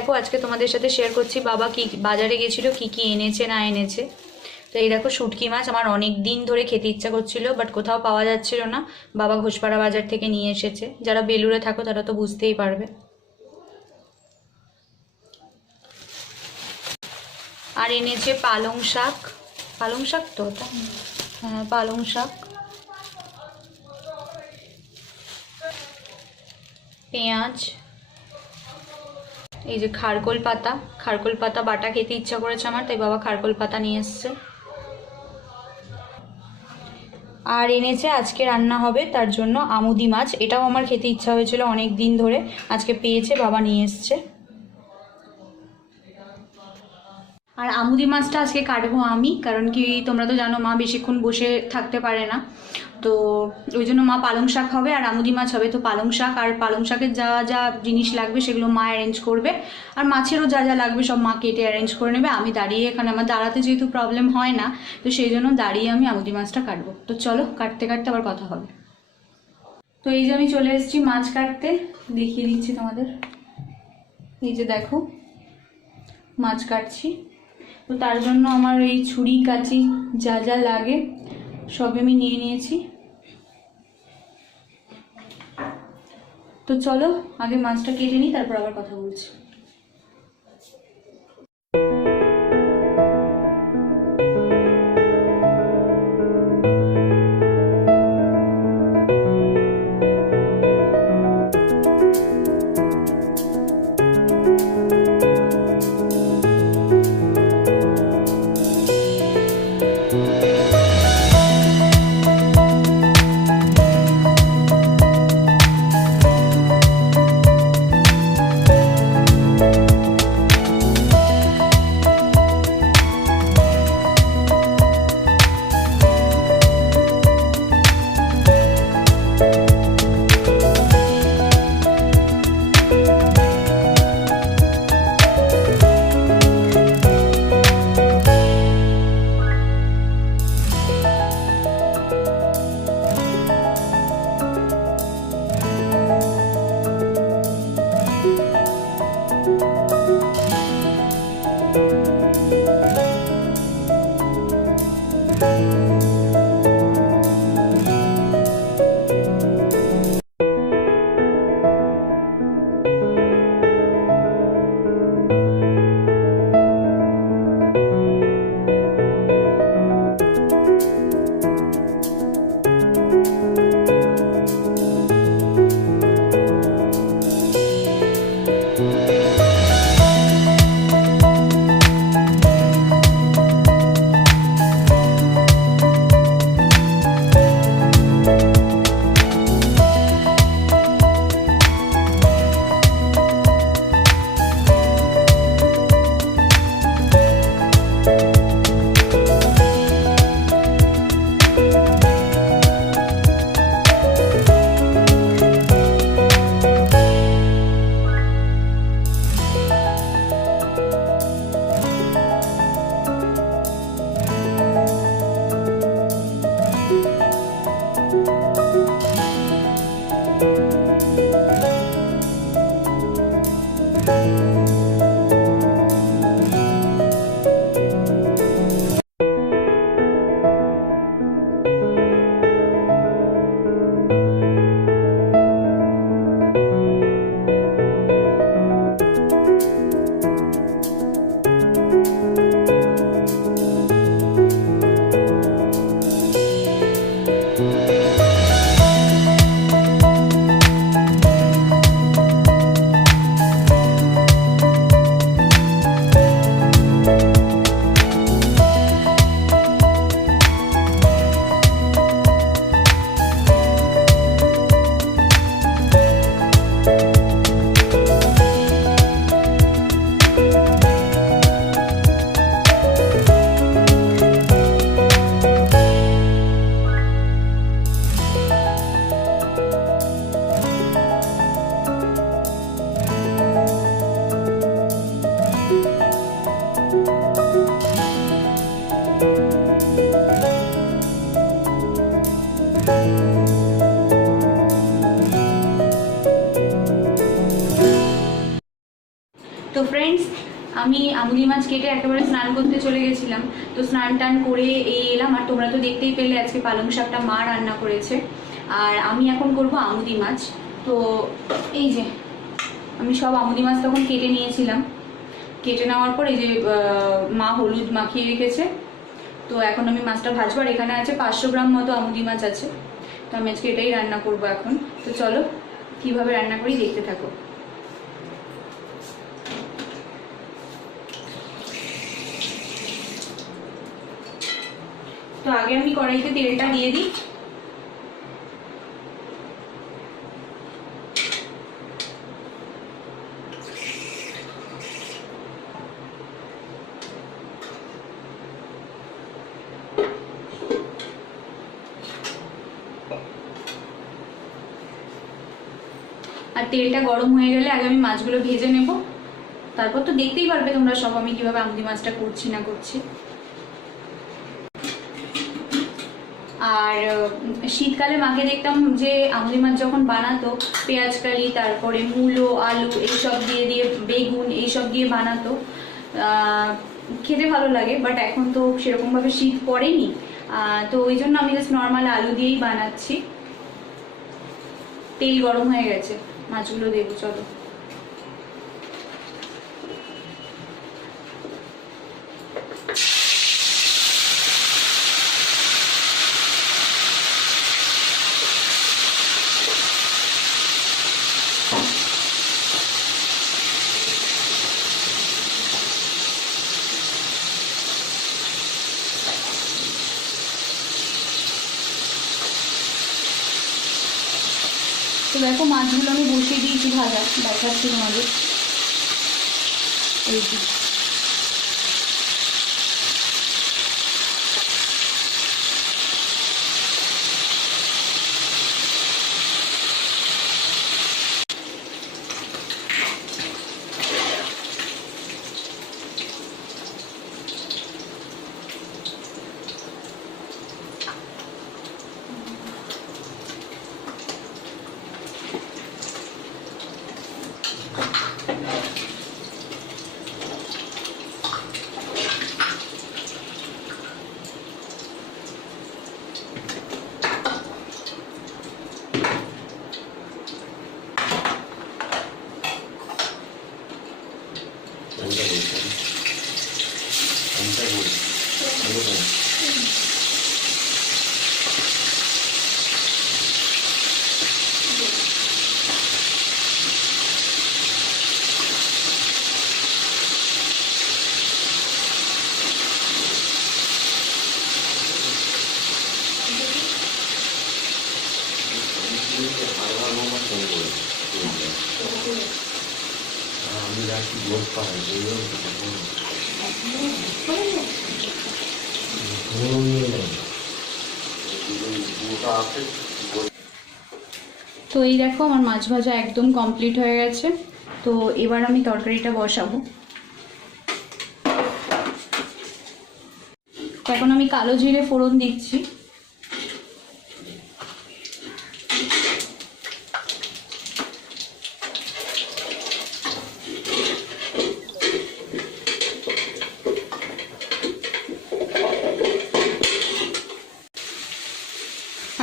দেখো আজকে তোমাদের সাথে শেয়ার করছি বাবা কি বাজারে গেছিল, কি কি এনেছে না এনেছে। তো এই দেখো শুটকি মাছ, আমার অনেক দিন ধরে খেতে ইচ্ছা করছিল, বাট কোথাও পাওয়া যাচ্ছিল না। বাবা ঘোষপাড়া বাজার থেকে নিয়ে এসেছে। যারা বেলুড়ে থাকো তারা তো বুঝতেই পারবে। আর এনেছে পালং শাক। পালং শাক তো ওটা, হ্যাঁ পালং শাক, পেঁয়াজ, এই যে খারকোল পাতা। খারকোল পাতা বাটা খেতে ইচ্ছা করেছে আমার, তাই বাবা খারকোল পাতা নিয়ে এসছে। আর এনেছে আজকে রান্না হবে তার জন্য আমুদি মাছ। এটাও আমার খেতে ইচ্ছা হয়েছিল অনেক দিন ধরে, আজকে পেয়েছে, বাবা নিয়ে এসছে। আর আমুদি মাছটা আজকে কাটবো আমি, কারণ কি তোমরা তো জানো মা বেশিক্ষণ বসে থাকতে পারে না, তো ওই জন্য মা পালং শাক হবে আর আমুদি মাছ হবে। তো পালং শাক আর পালং শাকের যা যা জিনিস লাগবে সেগুলো মা অ্যারেঞ্জ করবে, আর মাছেরও যা যা লাগবে সব মা কেটে অ্যারেঞ্জ করে নেবে। আমি দাঁড়িয়ে, এখানে আমার দাঁড়াতে যেহেতু প্রবলেম হয় না, তো সেই জন্য দাঁড়িয়ে আমি আমুদি মাছটা কাটবো। তো চলো কাটতে কাটতে আবার কথা হবে। তো এই যে আমি চলে এসেছি মাছ কাটতে, দেখিয়ে দিচ্ছি তোমাদের। এই যে দেখো মাছ কাটছি। তো তার জন্য আমার এই ছুরি কাঁচি যা যা লাগে সব আমি নিয়ে নিয়েছি। তো চলো আগে মাছটা কেটে নিই, তারপর আবার কথা বলছি। আমি আমুদি মাছ কেটে একেবারে স্নান করতে চলে গেছিলাম। তো স্নান টান করে এই এলাম, আর তোমরা তো দেখতেই পেলে আজকে পালং শাকটা মা রান্না করেছে। আর আমি এখন করব আমুদি মাছ। তো এই যে আমি সব আমুদি মাছ তখন কেটে নিয়েছিলাম, কেটে নেওয়ার পর এই যে মা হলুদ মাখিয়ে রেখেছে। তো এখন আমি মাছটা ভাজবো, আর এখানে আছে 500 গ্রাম মতো আমুদি মাছ আছে। তো আমি আজকে এটাই রান্না করবো এখন। তো চলো কিভাবে রান্না করি দেখতে থাকো। তো আগে আমি কড়াইতে তেলটা দিয়ে দিই। আর তেলটা গরম হয়ে গেলে আগে আমি মাছগুলো ভেজে নেব, তারপর তো দেখতেই পারবে তোমরা সব আমি কিভাবে আমুদি মাছটা করছি না করছি। আর শীতকালে মাকে দেখতাম যে আমুদি মাছ যখন বানাতো পেঁয়াজ কালি, তারপরে মূলো, আলু এইসব দিয়ে দিয়ে, বেগুন এইসব দিয়ে বানাতো, খেতে ভালো লাগে। বাট এখন তো সেরকমভাবে শীত পড়েনি, তো ওই জন্য আমি জাস্ট নর্মাল আলু দিয়েই বানাচ্ছি। তেল গরম হয়ে গেছে, মাছগুলো দেবো চলো। তো দেখো মাছগুলো আমি বসিয়ে দিয়েছি ভাজা, দেখাচ্ছি তোমাদের। এই যে তো এই দেখো আমার মাছ ভাজা একদম কমপ্লিট হয়ে গেছে। তো এবার আমি তরকারিটা বসাবো। এখন আমি কালো জিরে ফোড়ন দিচ্ছি।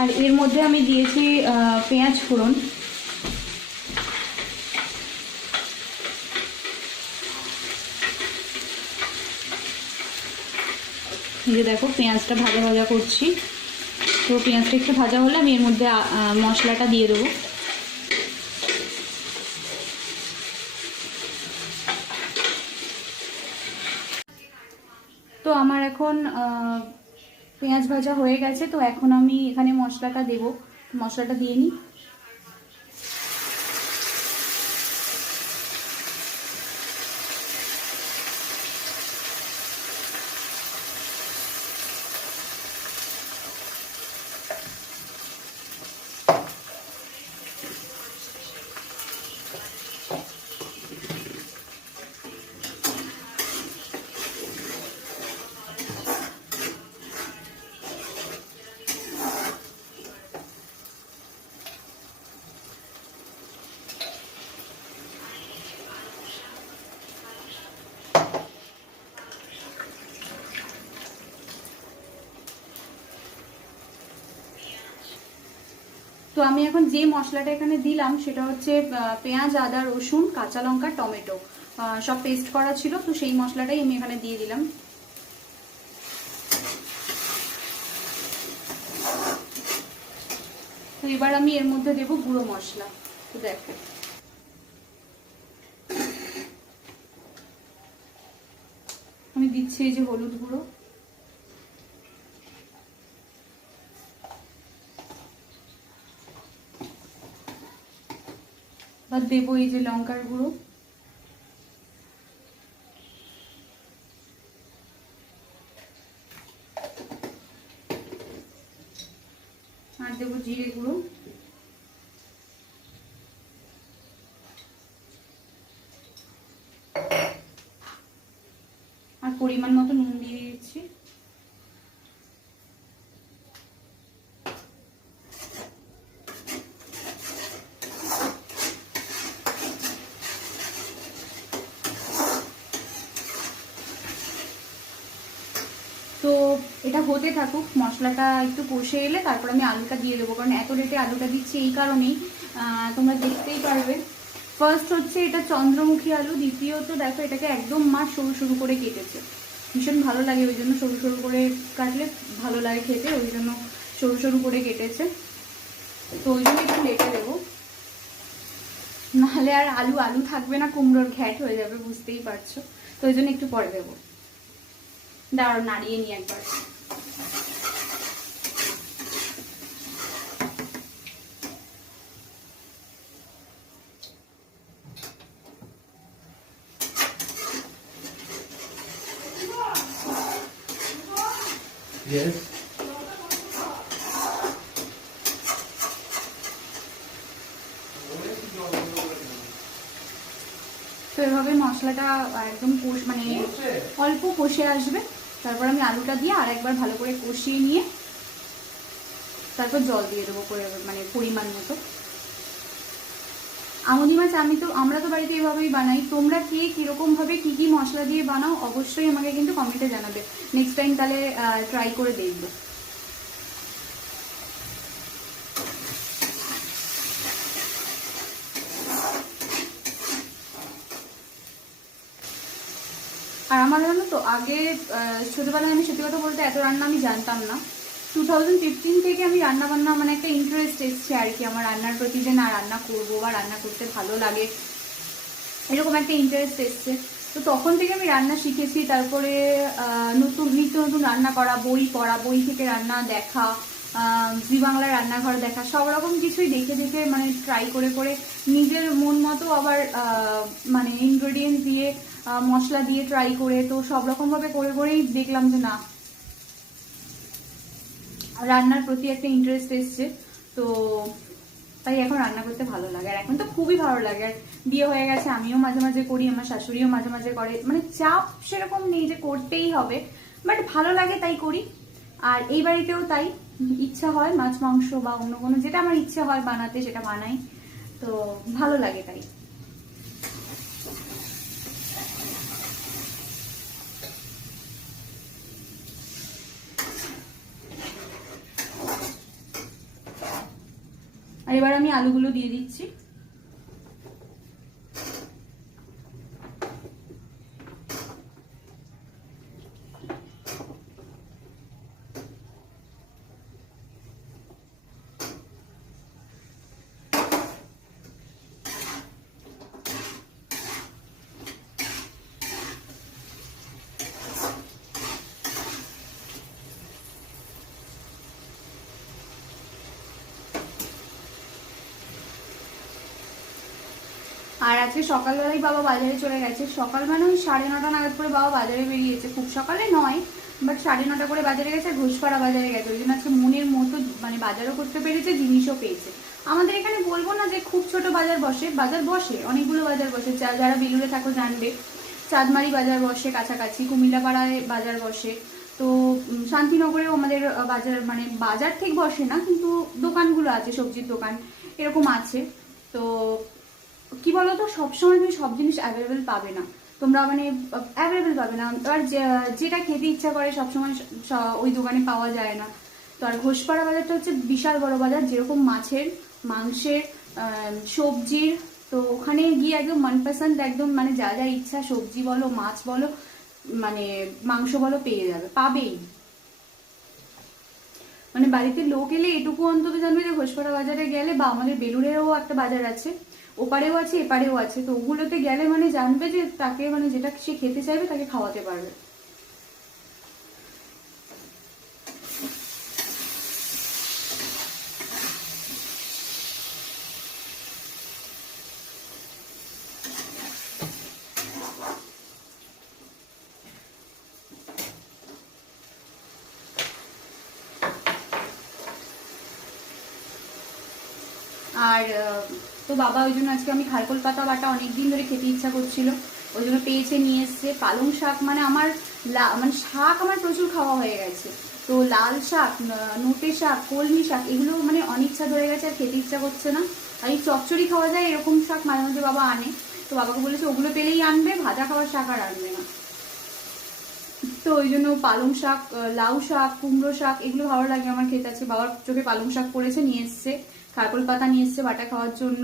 আর এর মধ্যে আমি দিয়েছি পেঁয়াজ ফোড়ন। এই যে দেখো পেঁয়াজটা ভাজা ভাজা করছি। তো পেঁয়াজটা একটু ভাজা হলে আমি এর মধ্যে মশলাটা দিয়ে দেবো। তো আমার এখন পেঁয়াজ ভাজা হয়ে গেছে। তো এখন আমি এখানে মশলাটা দেব, মশলাটা দিয়ে নিই। তো আমি এখন যে মশলাটা এখানে দিলাম সেটা হচ্ছে পেঁয়াজ, আদা, রসুন, কাঁচা লঙ্কা, টমেটো সব পেস্ট করা ছিল, তো সেই মশলাটাই আমি এখানে দিয়ে দিলাম। তো এবার আমি এর মধ্যে দেবো গুঁড়ো মশলা। তো দেখো আমি দিচ্ছি এই যে হলুদ গুঁড়ো, বা দেবো এই যে লঙ্কার গুঁড়ো, আর দেবো জিরে গুঁড়ো, আর পরিমাণ মতো নুন দিয়ে দিচ্ছি। তো এটা হতে থাকুক, মশলাটা একটু কষে এলে তারপর আমি আলুটা দিয়ে দেবো, কারণ এত রেটে আলুটা দিচ্ছি এই কারণেই, তোমরা দেখতেই পারবে। ফার্স্ট হচ্ছে এটা চন্দ্রমুখী আলু, দ্বিতীয়ত দেখো এটাকে একদম মা সরু সরু করে কেটেছে, ভীষণ ভালো লাগে ওই জন্য, সরু সরু করে কাটলে ভালো লাগে খেতে, ওই জন্য সরু সরু করে কেটেছে। তো ওই জন্য একটু লেটে দেবো, নাহলে আর আলু আলু থাকবে না, কুমড়োর ঘ্যাট হয়ে যাবে, বুঝতেই পারছো। তো ওই জন্য একটু পরে দেবো। দাঁড়াও নাড়িয়ে নিই একবার। Yes. তো এভাবে মশলাটা একদম মানে অল্প কষে আসবে, তারপর আমি আলুটা দিয়ে আর একবার ভালো করে কষিয়ে নিয়ে তারপর জল দিয়ে দেবো মানে পরিমাণ মতো। আমুদি মাছ আমরা তো বাড়িতে এইভাবেই বানাই, তোমরা কে কিরকম ভাবে কি কি মশলা দিয়ে বানাও অবশ্যই আমাকে কিন্তু কমেন্টে জানাবে, নেক্সট টাইম তাহলে ট্রাই করে দেখবো। আর আমার জানো তো আগে ছোটবেলায়, আমি সত্যি কথা বলতে এত রান্না আমি জানতাম না। 2015 থেকে আমি রান্না বান্না মানে একটা ইন্টারেস্ট এসছে আর কি আমার রান্নার প্রতি, যে না রান্না করবো বা রান্না করতে ভালো লাগে, এরকম একটা ইন্টারেস্ট এসছে। তো তখন থেকে আমি রান্না শিখেছি, তারপরে নিত্য নতুন রান্না করা, বই পড়া, বই থেকে রান্না দেখা, জি বাংলার রান্নাঘর দেখা, সব রকম কিছুই দেখে দেখে মানে ট্রাই করে করে নিজের মন মতো আবার মানে ইনগ্রেডিয়েন্টস দিয়ে মশলা দিয়ে ট্রাই করে, তো সব রকমভাবে করে করেই দেখলাম যে না রান্নার প্রতি একটা ইন্টারেস্ট এসছে। তো তাই এখন রান্না করতে ভালো লাগে, আর এখন তো খুবই ভালো লাগে। আর বিয়ে হয়ে গেছে, আমিও মাঝে মাঝে করি, আমার শাশুড়িও মাঝে মাঝে করে, মানে চাপ সেরকম নেই যে করতেই হবে, বাট ভালো লাগে তাই করি। আর এই বাড়িতেও তাই, ইচ্ছা হয় মাছ মাংস বা অন্য কোনো যেটা আমার ইচ্ছা হয় বানাতে সেটা বানাই, তো ভালো লাগে তাই। আর এবার আমি আলুগুলো দিয়ে দিচ্ছি। আর আজকে সকালবেলায় বাবা বাজারে চলে গেছে, সকাল মানে ওই 9:30 নাগাদ করে বাবা বাজারে বেরিয়েছে, খুব সকালে নয়, বাট 9:30 করে বাজারে গেছে, ঘোষপাড়া বাজারে গেছে, ওই জন্য আজকে মনের মতো মানে বাজারও করতে পেরেছে, জিনিসও পেয়েছে। আমাদের এখানে বলবো না যে খুব ছোট বাজার বসে, বাজার বসে, অনেকগুলো বাজার বসে, যারা বেলুড়ে থাকো জানবে, চাঁদমারি বাজার বসে কাছাকাছি, কুমিল্লাপাড়ায় বাজার বসে, তো শান্তিনগরেও আমাদের বাজার, মানে বাজার ঠিক বসে না কিন্তু দোকানগুলো আছে, সবজির দোকান এরকম আছে। তো কি বলতো, সবসময় তুমি সব জিনিস অ্যাভেলেবেল পাবে না, তোমরা মানে অ্যাভেলেবেল পাবে না, আর যেটা খেতে ইচ্ছা করে সবসময় ওই দোকানে পাওয়া যায় না। তো আর ঘোষপাড়া বাজারটা হচ্ছে বিশাল বড় বাজার, যেরকম মাছের, মাংসের, সবজির। তো ওখানে গিয়ে একদম মনপসন্দ একদম মানে যা যা ইচ্ছা, সবজি বলো, মাছ বলো, মানে মাংস বলো, পাবেই। মানে বাড়িতে লোক এলে এটুকু অন্তত জানবে যে ঘোষপাড়া বাজারে গেলে, বা আমাদের বেলুড়েও একটা বাজার আছে, ওপারেও আছে এপারেও আছে, তো ওগুলোতে গেলে মানে জানবে যে তাকে মানে যেটা সে খেতে চাইবে তাকে খাওয়াতে পারবে। আর তো বাবা ওই জন্য আজকে আমি খারকোল পাতা বাটা অনেকদিন ধরে খেতে ইচ্ছা করছিল, ওই জন্য পেয়েছে, নিয়ে এসছে। পালং শাক, মানে আমার মানে শাক আমার প্রচুর খাওয়া হয়ে গেছে, তো লাল শাক, নোটে শাক, কলমি শাক, এগুলো মানে অনিচ্ছা ধরে গেছে, আর খেতে ইচ্ছা করছে না। আর এই চচ্চড়ি খাওয়া যায় এরকম শাক মাঝে মধ্যে বাবা আনে, তো বাবাকে বলেছে ওগুলো পেলেই আনবে, ভাজা খাওয়ার শাক আর আনবে না। তো ওই জন্য পালং শাক, লাউ শাক, কুমড়ো শাক, এগুলো ভালো লাগে আমার খেতে। আছে বাবার চোখে পালং শাক পড়েছে, নিয়ে এসছে। খারকোল পাতা নিয়ে এসছে বাটা খাওয়ার জন্য।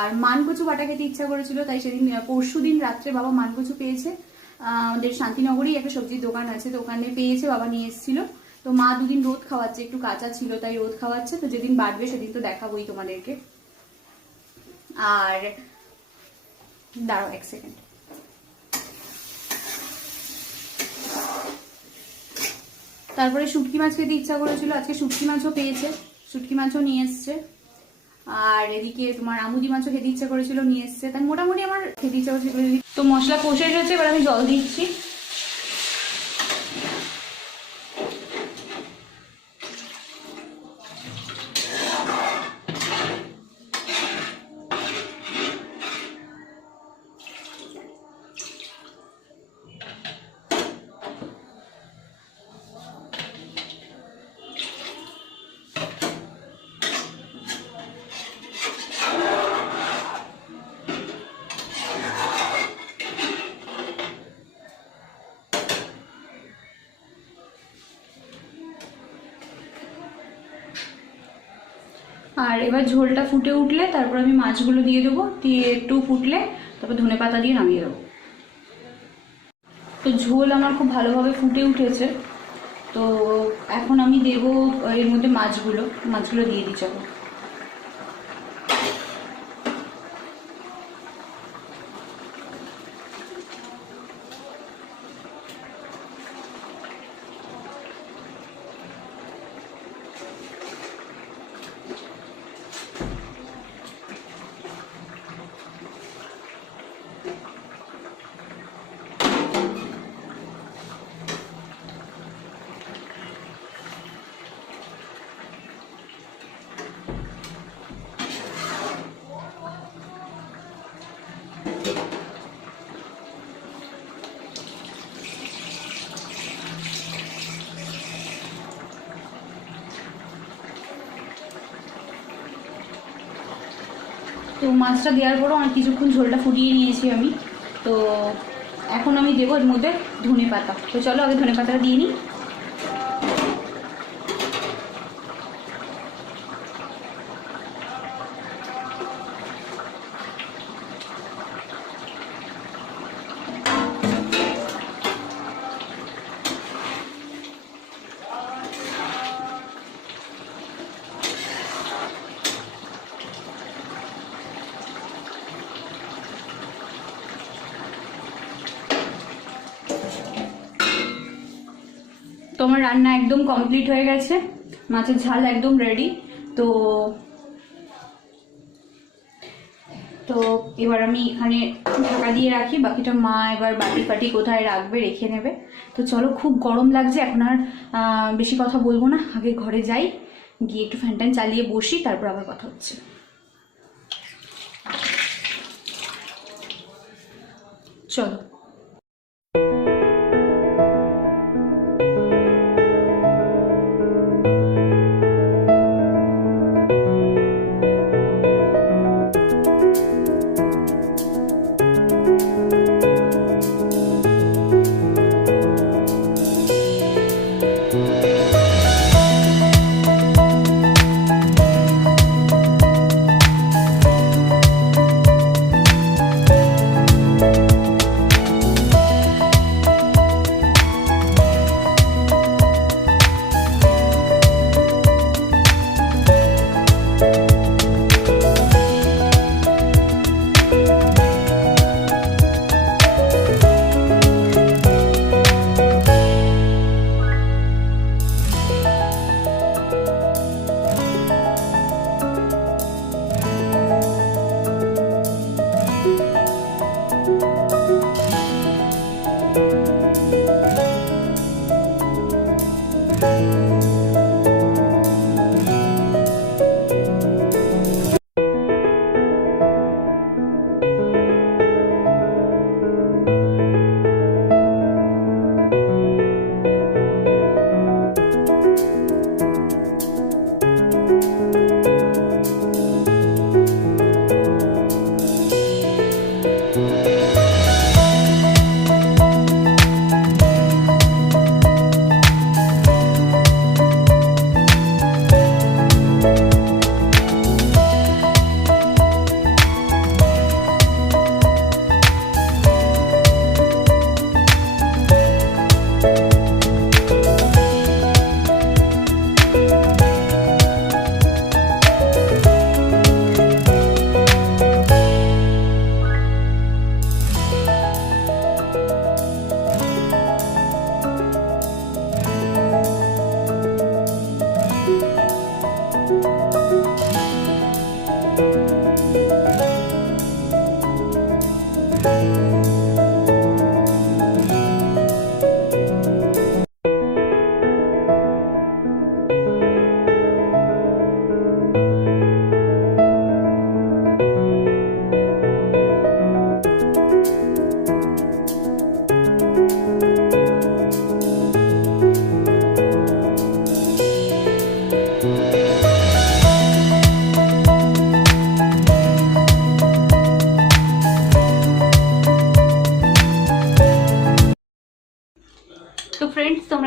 আর মানকচু বাটা খেতে ইচ্ছা করেছিল, তাই সেদিন পরশুদিন রাত্রে বাবা মানকচু পেয়েছে। আমাদের শান্তিনগরেই একটা সবজির দোকান আছে, তো ওখানে পেয়েছে, বাবা নিয়ে এসেছিল। তো মা দুদিন রোদ খাওয়াচ্ছে, একটু কাঁচা ছিল তাই রোদ খাওয়াচ্ছে, তো যেদিন বাড়বে সেদিন তো দেখাবোই তোমাদেরকে। আর দাঁড়াও এক সেকেন্ড, তারপরে শুটকি মাছ খেতে ইচ্ছা করেছিল, আজকে শুটকি মাছও পেয়েছে, শুটকি মাছও নিয়ে এসছে। আর এদিকে তোমার আমুদি মাছও খেতে ইচ্ছা করেছিল, নিয়ে এসছে। তাই মোটামুটি আমার খেতে ইচ্ছা করেছিল। তো মশলা কষে এসেছে, এবার আমি জল দিচ্ছি। আর এবার ঝোলটা ফুটে উঠলে তারপর আমি মাছগুলো দিয়ে দেবো, দিয়ে একটু ফুটলে তারপর ধনেপাতা দিয়ে নামিয়ে দেবো। তো ঝোল আমার খুব ভালোভাবে ফুটে উঠেছে, তো এখন আমি দেবো এর মধ্যে মাছগুলো দিয়ে দিই। চলো, তো মাছটা দেওয়ার পরও অনেক কিছুক্ষণ ঝোলটা ফুটিয়ে নিয়েছি আমি। তো এখন আমি দেবো এর মধ্যে ধনেপাতা। তো চলো আগে ধনেপাতাটা দিয়ে নিই। তো আমার রান্না একদম কমপ্লিট হয়ে গেছে, মাছের ঝাল একদম রেডি। তো তো এবার আমি এখানে ঢাকা দিয়ে রাখি, বাকিটা মা এবার বাটি ফাটি কোথায় রাখবে রেখে নেবে। তো চলো, খুব গরম লাগছে, এখন আর বেশি কথা বলবো না, আগে ঘরে যাই, গিয়ে একটু ফ্যান ট্যান চালিয়ে বসি, তারপর আবার কথা হচ্ছে। চলো।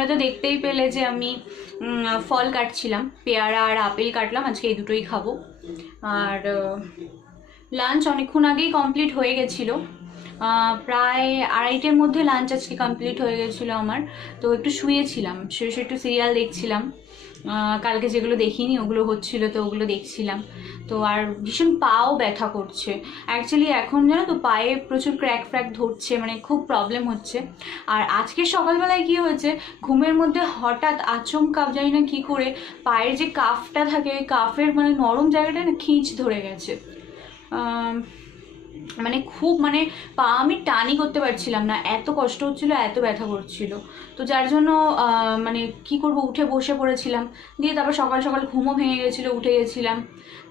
তোমরা তো দেখতেই পেলে যে আমি ফল কাটছিলাম, পেয়ারা আর আপেল কাটলাম, আজকে এই দুটোই খাবো। আর লাঞ্চ অনেকক্ষণ আগেই কমপ্লিট হয়ে গেছিলো, প্রায় 2:30-এর মধ্যে লাঞ্চ আজকে কমপ্লিট হয়ে গেছিলো আমার। তো একটু শুয়েছিলাম, শুয়ে শুয়ে একটু সিরিয়াল দেখছিলাম, কালকে যেগুলো দেখিনি ওগুলো হচ্ছিলো তো ওগুলো দেখছিলাম। তো আর ভীষণ পাও ব্যথা করছে অ্যাকচুয়ালি এখন, জানো তো, পায়ে প্রচুর ক্র্যাক ফ্র্যাক ধরছে, মানে খুব প্রবলেম হচ্ছে। আর আজকে সকালবেলায় কি হয়েছে, ঘুমের মধ্যে হঠাৎ আচমকা জানি না কী করে পায়ের যে কাফটা থাকে ওই কাফের মানে নরম জায়গাটা না খিঁচ ধরে গেছে, মানে খুব মানে পা আমি টানই করতে পারছিলাম না, এত কষ্ট হচ্ছিল, এত ব্যথা করছিল। তো যার জন্য মানে কি করব, উঠে বসে পড়েছিলাম, দিয়ে তারপর সকাল সকাল ঘুমও ভেঙে গেছিলো, উঠে গেছিলাম।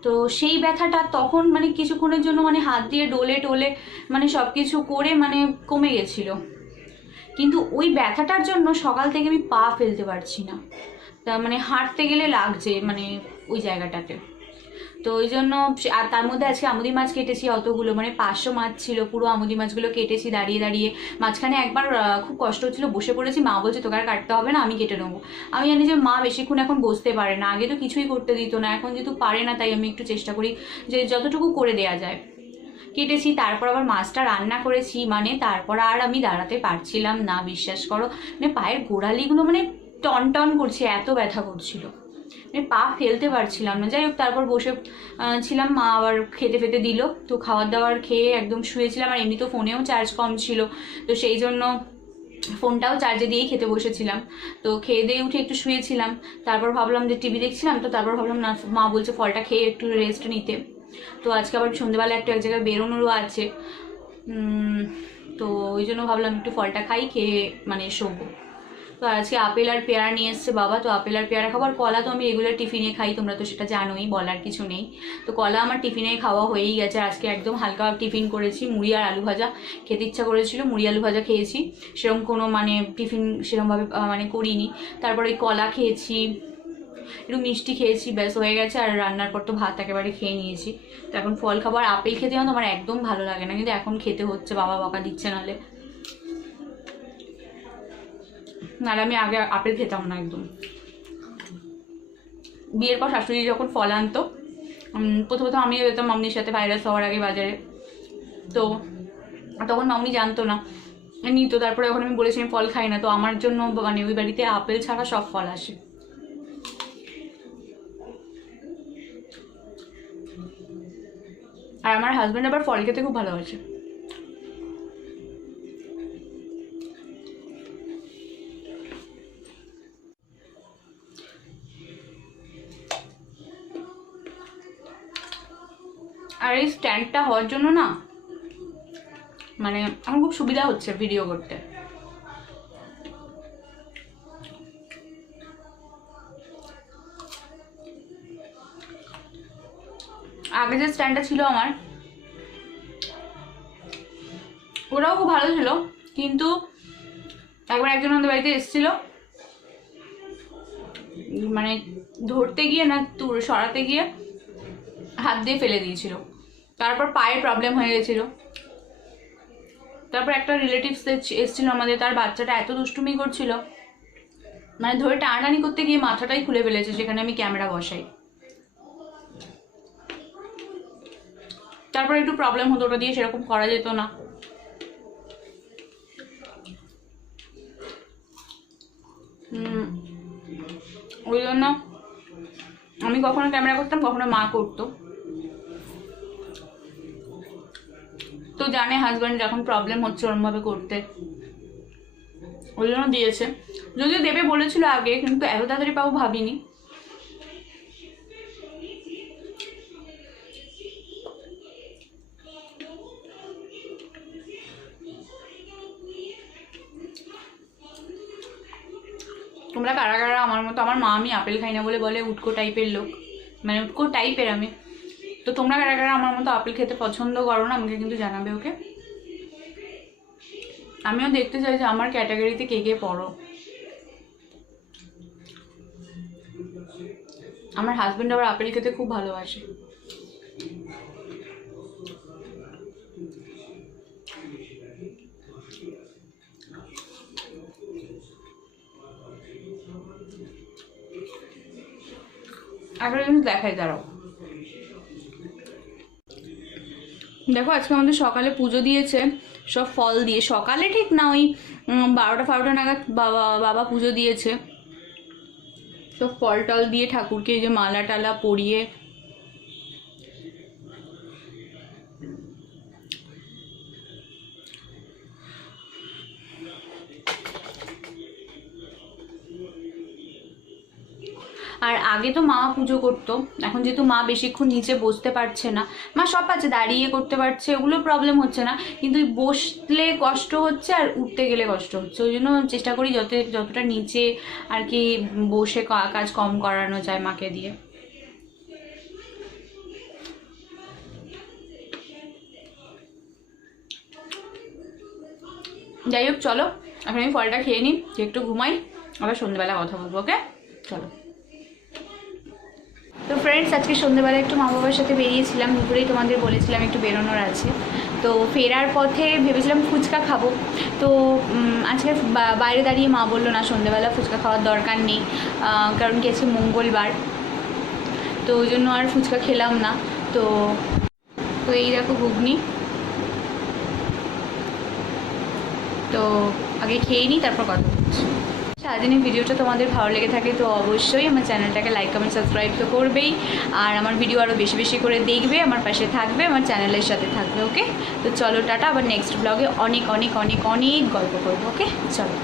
তো সেই ব্যথাটা তখন মানে কিছুক্ষণের জন্য মানে হাত দিয়ে ডলে টোলে মানে সব কিছু করে মানে কমে গেছিলো, কিন্তু ওই ব্যথাটার জন্য সকাল থেকে আমি পা ফেলতে পারছি না, তা মানে হাঁটতে গেলে লাগছে মানে ওই জায়গাটাতে। তো ওই জন্য, আর তার মধ্যে আজকে আমুদি মাছ কেটেছি অতগুলো, মানে 500 মাছ ছিল, পুরো আমুদি মাছগুলো কেটেছি দাঁড়িয়ে দাঁড়িয়ে। মাঝখানে একবার খুব কষ্ট হচ্ছিল, বসে পড়েছি, মা বলছে তোকে আর কাটতে হবে না, আমি কেটে নেবো। আমি জানি যে মা বেশিক্ষণ এখন বসতে পারে না, আগে তো কিছুই করতে দিত না, এখন যেহেতু পারে না তাই আমি একটু চেষ্টা করি যে যতটুকু করে দেয়া যায়। কেটেছি, তারপর আবার মাছটা রান্না করেছি, মানে তারপর আর আমি দাঁড়াতে পারছিলাম না, বিশ্বাস করো, মানে পায়ের গোড়ালিগুলো মানে টন টন করছে, এত ব্যথা করছিল, মানে পা ফেলতে পারছিলাম না। যাই হোক, তারপর বসে ছিলাম, মা আবার খেতে ফেতে দিল, তো খাবার দাবার খেয়ে একদম শুয়েছিলাম। আর এমনি তো ফোনেও চার্জ কম ছিল, তো সেই জন্য ফোনটাও চার্জে দিয়েই খেতে বসেছিলাম। তো খেয়ে দিয়ে উঠে একটু শুয়েছিলাম, তারপর ভাবলাম যে টিভি দেখছিলাম, তো তারপর ভাবলাম না, মা বলছে ফলটা খেয়ে একটু রেস্ট নিতে। তো আজকে আবার সন্ধ্যেবেলা একটু এক জায়গায় বেরোনোরও আছে, তো ওই জন্য ভাবলাম একটু ফলটা খাই, খেয়ে মানে শোবো। তো আজকে আপেল আর পেয়ারা নিয়ে এসছে বাবা, তো আপেল আর পেয়ারা খাবার, কলা তো আমি রেগুলার টিফিনে খাই, তোমরা তো সেটা জানোই, বলার কিছু নেই। তো কলা আমার টিফিনে খাওয়া হয়েই গেছে, আজকে একদম হালকা টিফিন করেছি, মুড়ি আর আলু ভাজা খেতে ইচ্ছা করেছিল, মুড়ি আলু ভাজা খেয়েছি, সেরকম কোনো মানে টিফিন সেরকমভাবে মানে করিনি। তারপর ওই কলা খেয়েছি, একটু মিষ্টি খেয়েছি, ব্যাস হয়ে গেছে। আর রান্নার পর তো ভাত একেবারে খেয়ে নিয়েছি, তো এখন ফল খাবার। আপেল খেতে না আমার একদম ভালো লাগে না, কিন্তু এখন খেতে হচ্ছে, বাবা বকা দিচ্ছে নাহলে, নাহলে আমি আগে আপেল খেতাম না একদম। বিয়ের পর শাশুড়ি যখন ফল আনতো, প্রথমত আমিও যেতাম মামনির সাথে ভাইরাস হওয়ার আগে বাজারে, তো তখন মামনি জানতো না, নিত। তারপরে যখন আমি বলেছি আমি ফল খাই না, তো আমার জন্য মানে ওই বাড়িতে আপেল ছাড়া সব ফল আসে। আর আমার হাজব্যান্ড আবার ফল খেতে খুব ভালোবাসে। আর এই স্ট্যান্ডটা হওয়ার জন্য না মানে আমার খুব সুবিধা হচ্ছে ভিডিও করতে। আগে যে স্ট্যান্ডটা ছিল আমার, ওটাও খুব ভালো ছিল, কিন্তু একবার একজন আমাদের বাড়িতে এসেছিল, মানে ধরতে গিয়ে না সরাতে গিয়ে হাত দিয়ে ফেলে দিয়েছিল, তারপর পায়ের প্রবলেম হয়ে গেছিল। তারপর একটা রিলেটিভস এসেছিল আমাদের, তার বাচ্চাটা এত দুষ্টুমি করছিল, মানে ধরে টানাটানি করতে গিয়ে মাথাটাই খুলে ফেলেছে, যেখানে আমি ক্যামেরা বসাই। তারপর একটু প্রবলেম হতো, ওটা দিয়ে সেরকম করা যেত না। ওই জন্য আমি কখনো ক্যামেরা করতাম, কখনো মা করতো। তো জানে হাজব্যান্ড যখন প্রবলেম হচ্ছে ওরমভাবে করতে, ওই জন্য দিয়েছে। যদিও দেবে বলেছিল আগে, কিন্তু এত তাড়াতাড়ি পাবো ভাবিনি। তোমরা কারা কারা আমার মতো, আমার মা আমি আপেল খাই না বলে বলে উটকো টাইপের লোক, মানে উটকো টাইপের আমি। তো তোমরা কারা কারা আমার মতো আপেল খেতে পছন্দ করো না, আমাকে কিন্তু জানাবে, ওকে? আমিও দেখতে চাই যে আমার ক্যাটাগরিতে কে কে পড়ো। আমার হাজব্যান্ড আবার আপেল খেতে খুব ভালোবাসে। একটা জিনিস দেখাই, দাঁড়াও। দেখো আজকে আমাদের সকালে পুজো দিয়েছে সব ফল দিয়ে। সকালে ঠিক না, ওই 12টা নাগাদ বাবা পুজো দিয়েছে সব ফল টল দিয়ে, ঠাকুরকে যে মালা টালা পরিয়ে। আর আগে তো মা পুজো করতো, এখন যেহেতু মা বেশিক্ষণ নিচে বসতে পারছে না, মা সব পাচ্ছে, দাঁড়িয়ে করতে পারছে, ওগুলো প্রবলেম হচ্ছে না, কিন্তু বসলে কষ্ট হচ্ছে আর উঠতে গেলে কষ্ট হচ্ছে। ওই জন্য চেষ্টা করি যতটা নিচে আর কি বসে কাজ কম করানো যায় মাকে দিয়ে। যাই হোক, চলো এখন আমি ফলটা খেয়ে নিই, একটু ঘুমাই, আবার সন্ধ্যেবেলা কথা বলবো। ওকে, চলো। তো ফ্রেন্ডস, আজকে সন্ধ্যেবেলা একটু মা বাবার সাথে বেরিয়েছিলাম, দুপুরেই তোমাদের বলেছিলাম একটু বেরোনোর আছে। তো ফেরার পথে ভেবেছিলাম ফুচকা খাবো, তো আজকে বাইরে দাঁড়িয়ে মা বললো না সন্ধ্যেবেলা ফুচকা খাওয়ার দরকার নেই, কারণ কি আজকে মঙ্গলবার, তো ওই জন্য আর ফুচকা খেলাম না। তো এই দেখো ঘুগনি, তো আগে খেয়ে নিই তারপর কথা বলছি। সারাদিনের ভিডিওটা তোমাদের ভালো লেগে থাকে তো অবশ্যই আমার চ্যানেলটাকে লাইক কমেন্ট সাবস্ক্রাইব তো করবেই, আর আমার ভিডিও আরও বেশি বেশি করে দেখবে, আমার পাশে থাকবে, আমার চ্যানেলের সাথে থাকবে। ওকে, তো চলো টাটা, আবার নেক্সট ব্লগে অনেক অনেক অনেক অনেক গল্প করবো। ওকে, চলো।